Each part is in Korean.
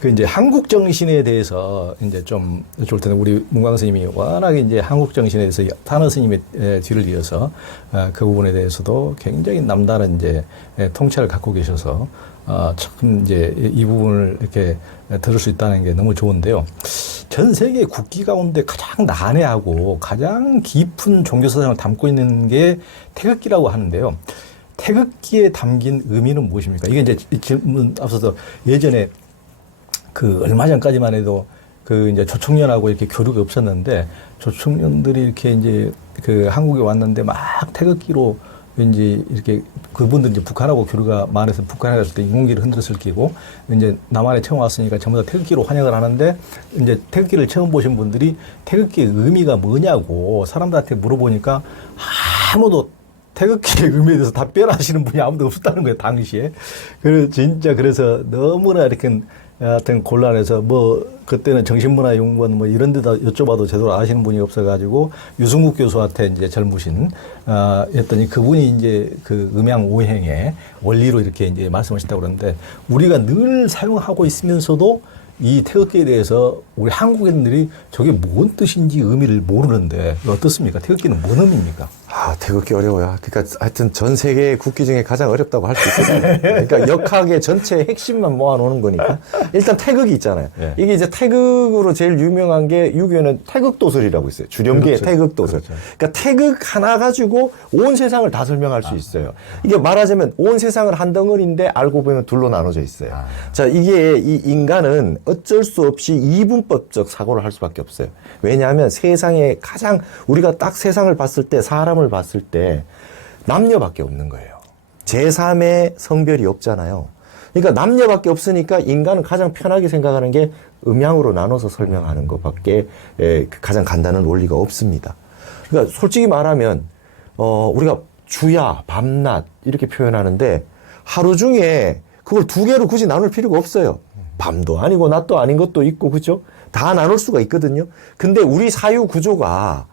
그 이제 한국 정신에 대해서 이제 좀 좋을 텐데 우리 문광 스님이 워낙에 이제 한국 정신에 대해서 탄어 스님의 뒤를 이어서 그 부분에 대해서도 굉장히 남다른 이제 통찰을 갖고 계셔서 참 이제 이 부분을 이렇게 들을 수 있다는 게 너무 좋은데요. 전 세계 국기 가운데 가장 난해하고 가장 깊은 종교 사상을 담고 있는 게 태극기라고 하는데요. 태극기에 담긴 의미는 무엇입니까? 이게 이제 질문 앞서서 예전에 그 얼마 전까지만 해도 그 이제 조총련하고 이렇게 교류가 없었는데 조총련들이 이렇게 이제 그 한국에 왔는데 막 태극기로 왠지 이렇게 그분들 이제 북한하고 교류가 많아서 북한에 갔을 때 인공기를 흔들었을 끼고 이제 남한에 처음 왔으니까 전부 다 태극기로 환영을 하는데 이제 태극기를 처음 보신 분들이 태극기의 의미가 뭐냐고 사람들한테 물어보니까 아무도 태극기의 의미에 대해서 답변하시는 분이 아무도 없었다는 거예요, 당시에. 그래서 진짜 그래서 너무나 이렇게 하여튼 곤란해서 그때는 정신문화연구원 이런 데다 여쭤봐도 제대로 아시는 분이 없어가지고 유승국 교수한테 이제 젊으신 했더니 그분이 이제 그 음양 오행의 원리로 이렇게 이제 말씀하셨다고 그러는데 우리가 늘 사용하고 있으면서도 이 태극기에 대해서 우리 한국인들이 저게 뭔 뜻인지 의미를 모르는데 어떻습니까? 태극기는 뭔 의미입니까? 태극기 어려워요. 그러니까 하여튼 전 세계 국기 중에 가장 어렵다고 할 수 있거든요. 그러니까 역학의 전체 핵심만 모아놓는 거니까. 일단 태극이 있잖아요. 예. 이게 이제 태극으로 제일 유명한 게 유교에는 태극도설이라고 있어요. 주렴기의 태극도설. 그렇죠. 그러니까 태극 하나 가지고 온 세상을 다 설명할 수 있어요. 이게 말하자면 온 세상을 한 덩어리인데 알고 보면 둘로 나눠져 있어요. 자, 이게 이 인간은 어쩔 수 없이 이분법적 사고를 할 수밖에 없어요. 왜냐하면 세상에 가장 우리가 딱 세상을 봤을 때 사람을 봤을 때 남녀밖에 없는 거예요. 제3의 성별이 없잖아요. 그러니까 남녀밖에 없으니까 인간은 가장 편하게 생각하는 게 음양으로 나눠서 설명하는 것밖에 가장 간단한 원리가 없습니다. 그러니까 솔직히 말하면 우리가 주야, 밤낮 이렇게 표현하는데 하루 중에 그걸 두 개로 굳이 나눌 필요가 없어요. 밤도 아니고 낮도 아닌 것도 있고 그죠? 다 나눌 수가 있거든요. 근데 우리 사유 구조가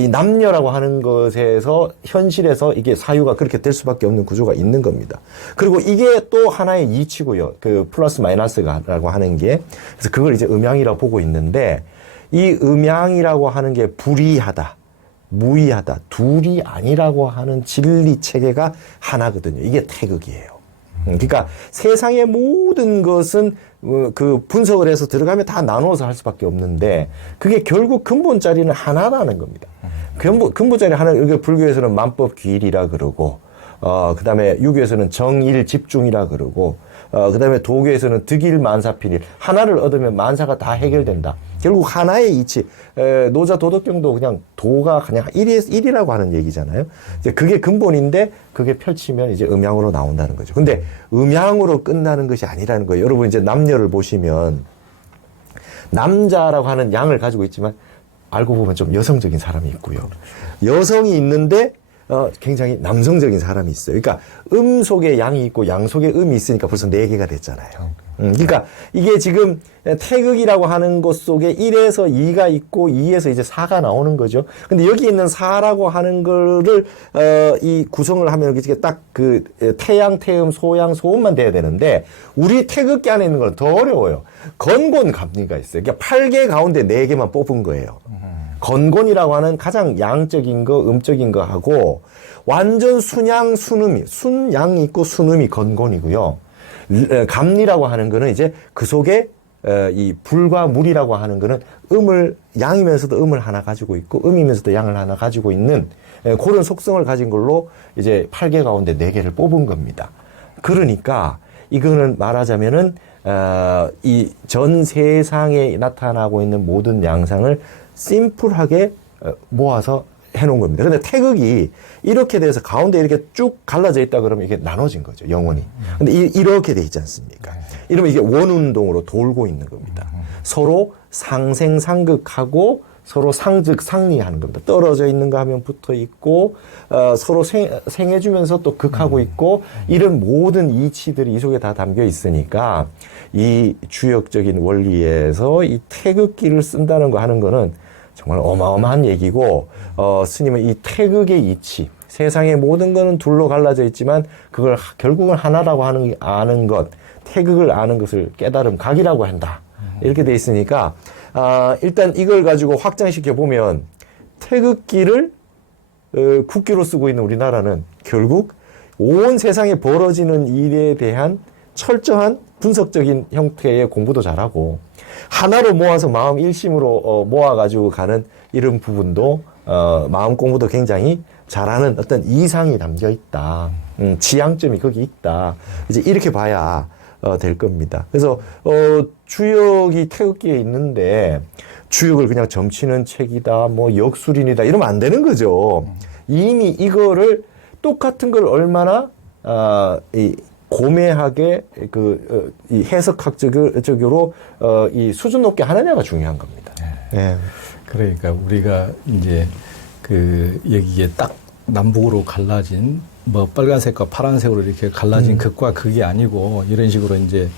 이 남녀라고 하는 것에서 현실에서 이게 사유가 그렇게 될 수밖에 없는 구조가 있는 겁니다. 그리고 이게 또 하나의 이치고요. 그 플러스 마이너스라고 하는 게 그래서 그걸 이제 음양이라고 보고 있는데 이 음양이라고 하는 게 불이하다, 무의하다, 둘이 아니라고 하는 진리 체계가 하나거든요. 이게 태극이에요. 그러니까 세상의 모든 것은 그 분석을 해서 들어가면 다 나누어서 할 수밖에 없는데 그게 결국 근본 자리는 하나라는 겁니다. 근본 자리 하나, 이게 불교에서는 만법귀일이라 그러고, 그 다음에 유교에서는 정일 집중이라 그러고, 그 다음에 도교에서는 득일 만사필일. 하나를 얻으면 만사가 다 해결된다. 결국 하나의 이치. 노자 도덕경도 그냥 도가 그냥 1이라고 하는 얘기잖아요. 이제 그게 근본인데 그게 펼치면 이제 음양으로 나온다는 거죠. 근데 음양으로 끝나는 것이 아니라는 거예요. 여러분 이제 남녀를 보시면 남자라고 하는 양을 가지고 있지만 알고 보면 좀 여성적인 사람이 있고요. 여성이 있는데 굉장히 남성적인 사람이 있어요. 그러니까 음 속에 양이 있고 양 속에 음이 있으니까 벌써 4개가 됐잖아요. 그러니까 이게 지금 태극이라고 하는 것 속에 1에서 2가 있고 2에서 이제 4가 나오는 거죠. 근데 여기 있는 4라고 하는 거를 이 구성을 하면 이렇게 딱 그 태양, 태음, 소양, 소음만 돼야 되는데 우리 태극기 안에 있는 건 더 어려워요. 건곤 감리가 있어요. 그러니까 8개 가운데 4개만 뽑은 거예요. 건곤이라고 하는 가장 양적인 거, 음적인 거 하고 완전 순양, 순음이, 순양이 있고 순음이 건곤이고요. 감리라고 하는 거는 이제 그 속에 이 불과 물이라고 하는 거는 음을, 양이면서도 음을 하나 가지고 있고 음이면서도 양을 하나 가지고 있는 그런 속성을 가진 걸로 이제 8개 가운데 4개를 뽑은 겁니다. 그러니까 이거는 말하자면은 이 전 세상에 나타나고 있는 모든 양상을 심플하게 모아서 해놓은 겁니다. 근데 태극이 이렇게 돼서 가운데 이렇게 쭉 갈라져 있다 그러면 이게 나눠진 거죠, 영혼이. 근데 이렇게 돼 있지 않습니까? 이러면 이게 원운동으로 돌고 있는 겁니다. 서로 상생상극하고 서로 상즉 상리하는 겁니다. 떨어져 있는 거 하면 붙어 있고 서로 생해주면서 또 극하고 있고 이런 모든 이치들이 이 속에 다 담겨 있으니까 이 주역적인 원리에서 이 태극기를 쓴다는 거 하는 거는 정말 어마어마한 얘기고 스님은 이 태극의 이치, 세상의 모든 거는 둘로 갈라져 있지만 그걸 결국은 하나라고 아는 것, 태극을 아는 것을 깨달음 각이라고 한다. 이렇게 돼 있으니까 일단 이걸 가지고 확장시켜 보면 태극기를 국기로 쓰고 있는 우리나라는 결국 온 세상에 벌어지는 일에 대한 철저한 분석적인 형태의 공부도 잘하고 하나로 모아서 마음 일심으로 모아가지고 가는 이런 부분도 마음 공부도 굉장히 잘하는 어떤 이상이 담겨 있다. 지향점이 거기 있다. 이제 이렇게 봐야 될 겁니다. 그래서 주역이 태극기에 있는데 주역을 그냥 점치는 책이다, 뭐 역술인이다 이러면 안 되는 거죠. 이미 이거를 똑같은 걸 얼마나 이 고매하게 이 해석학적으로 이 수준 높게 하느냐가 중요한 겁니다. 네. 그러니까 우리가 이제 여기에 딱 남북으로 갈라진 뭐 빨간색과 파란색으로 이렇게 갈라진 극과 극이 아니고 이런 식으로 이제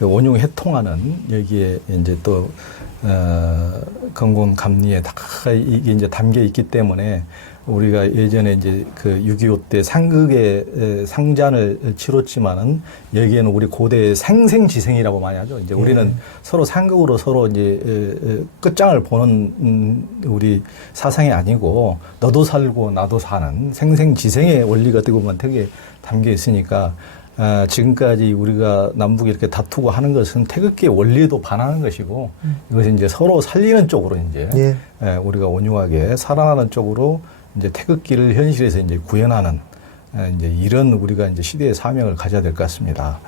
원흉 해통하는 여기에 이제 또 건곤 감리에 다 이게 이제 담겨 있기 때문에 우리가 예전에 이제 6.25 때 상극의 상잔을 치렀지만은 여기에는 우리 고대의 생생지생이라고 많이 하죠. 이제 우리는 서로 상극으로 서로 이제 끝장을 보는 우리 사상이 아니고 너도 살고 나도 사는 생생지생의 원리가 어떻게 보면 되게 담겨 있으니까 지금까지 우리가 남북이 이렇게 다투고 하는 것은 태극기의 원리에도 반하는 것이고 이것이 이제 서로 살리는 쪽으로 이제 우리가 온유하게 살아나는 쪽으로 이제 태극기를 현실에서 이제 구현하는 이제 이런 우리가 이제 시대의 사명을 가져야 될 것 같습니다.